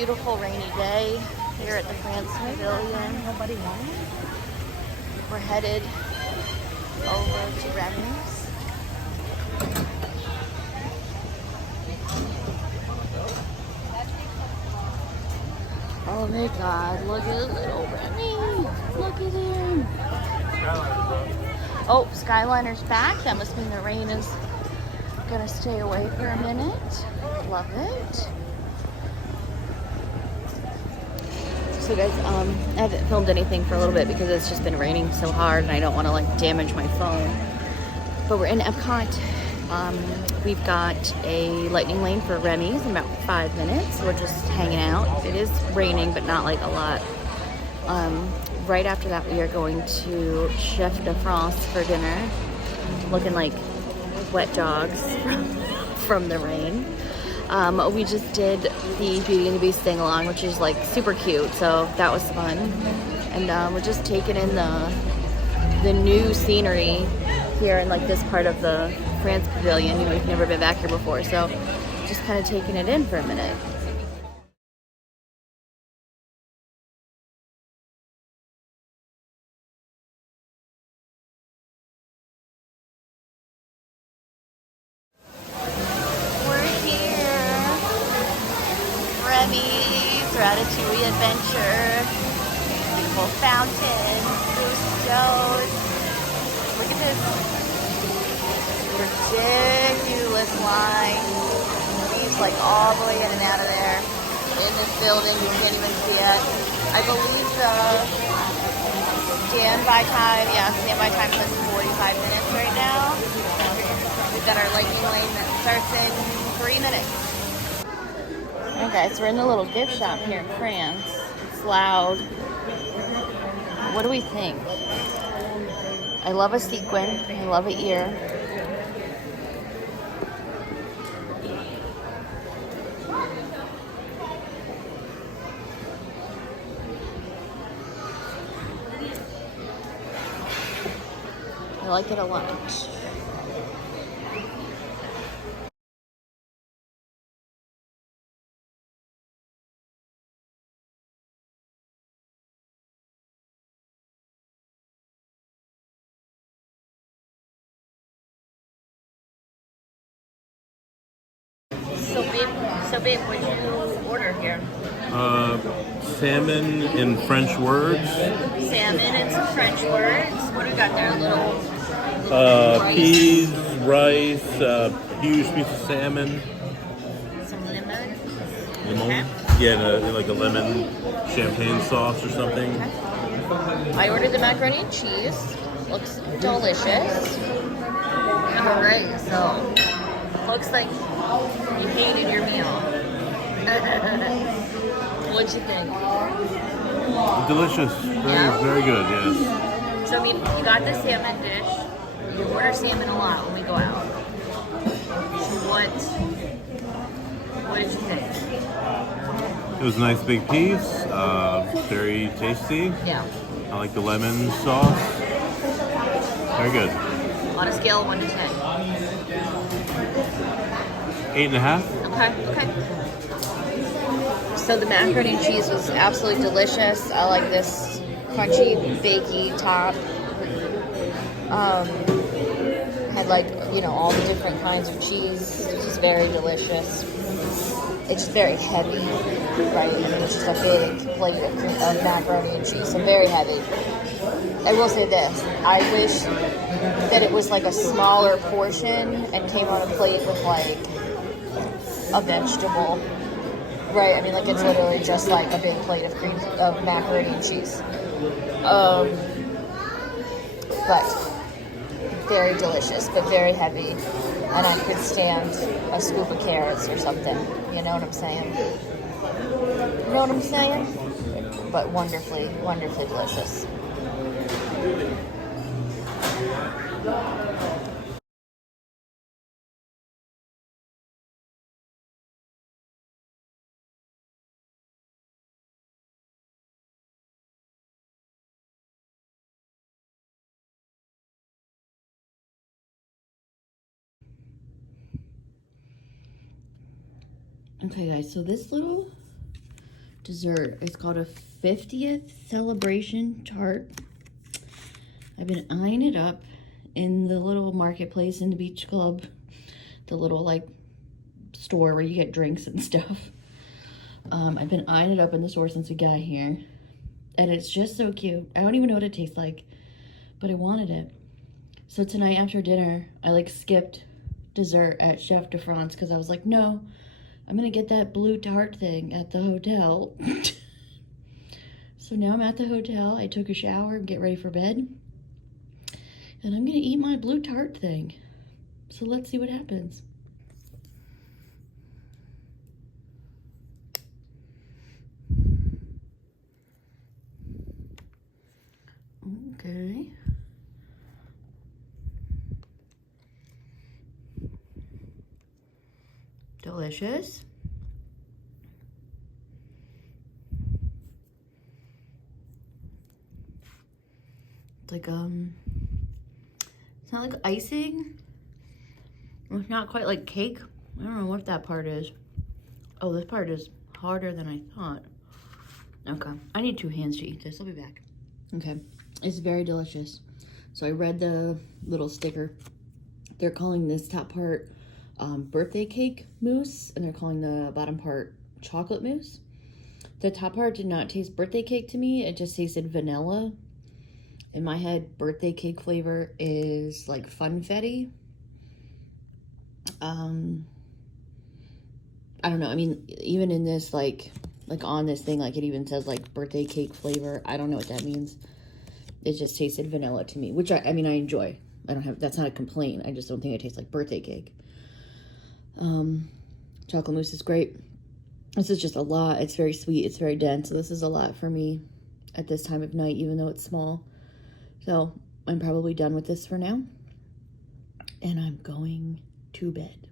beautiful rainy day here at the France Pavilion. Nobody won? We're headed over to Remy's. Oh my god, look at little Remy. Look at him. Oh, Skyliner's back. That must mean the rain is gonna stay away for a minute. Love it. So guys, I haven't filmed anything for a little bit because it's just been raining so hard and I don't want to like damage my phone. But we're in Epcot. We've got a lightning lane for Remy's in about 5 minutes. We're just hanging out. It is raining, but not like a lot. Right after that, we are going to Chef de France for dinner, looking like wet dogs from the rain. We just did the Beauty and the Beast sing along, which is like super cute, so that was fun. And we're just taking in the new scenery here in like this part of the France Pavilion. You know, we've never been back here before, so just kind of taking it in for a minute. Remy's Ratatouille Adventure. Beautiful fountain. Rousseau's. Look at this ridiculous line. He's like all the way in and out of there. In this building, you can't even see it. I believe the standby time is 45 minutes right now. We've got our lightning lane that starts in 3 minutes. Okay, so we're in the little gift shop here in France. It's loud. What do we think? I love a sequin. I love an ear. I like it a lot. So babe, what'd you order here? Salmon in French words. Salmon and some French words. What do we got there? Little Peas, rice, huge piece of salmon. Some lemon. Lemon? Okay. Yeah, like a lemon champagne sauce or something. Okay. I ordered the macaroni and cheese. Looks delicious. Alright, so looks like you hated your meal. What'd you think? Delicious. Very good, yes. So I mean, you got the salmon dish. You order salmon a lot when we go out. What did you think? It was a nice big piece. Very tasty. Yeah. I like the lemon sauce. Very good. On a scale of 1 to 10. 8.5. Okay. So the macaroni and cheese was absolutely delicious. I like this crunchy, bakey top. Had like, you know, all the different kinds of cheese. It was very delicious. It's very heavy, right? I mean, it's just a big plate of macaroni and cheese, so very heavy. I will say this, I wish that it was like a smaller portion and came on a plate with like a vegetable, right? I mean, like it's literally just like a big plate of macaroni and cheese. But very delicious, but very heavy. And I could stand a scoop of carrots or something. You know what I'm saying? You know what I'm saying? But wonderfully, wonderfully delicious. Okay guys, so this little dessert. It's called a 50th celebration tart. I've been eyeing it up in the little marketplace in the beach club, the little like store where you get drinks and stuff. I've been eyeing it up in the store since we got here, and it's just so cute. I don't even know what it tastes like, but I wanted it. So tonight after dinner, I like skipped dessert at Chef de France because I was like, no, I'm gonna get that blue tart thing at the hotel. So now I'm at the hotel. I took a shower and get ready for bed, and I'm gonna eat my blue tart thing. So let's see what happens. Okay. Delicious. It's like, it's not like icing. It's not quite like cake. I don't know what that part is. Oh, this part is harder than I thought. Okay, I need 2 hands to eat this. I'll be back. Okay, it's very delicious. So I read the little sticker. They're calling this top part birthday cake mousse, and they're calling the bottom part chocolate mousse. The top part did not taste birthday cake to me. It just tasted vanilla. In my head, birthday cake flavor is like funfetti. I don't know. I mean, even in this, like on this thing, like it even says like birthday cake flavor. I don't know what that means. It just tasted vanilla to me, which I mean, I enjoy. That's not a complaint. I just don't think it tastes like birthday cake. Chocolate mousse is great. This is just a lot. It's very sweet. It's very dense. So this is a lot for me at this time of night, even though it's small. So I'm probably done with this for now. And I'm going to bed.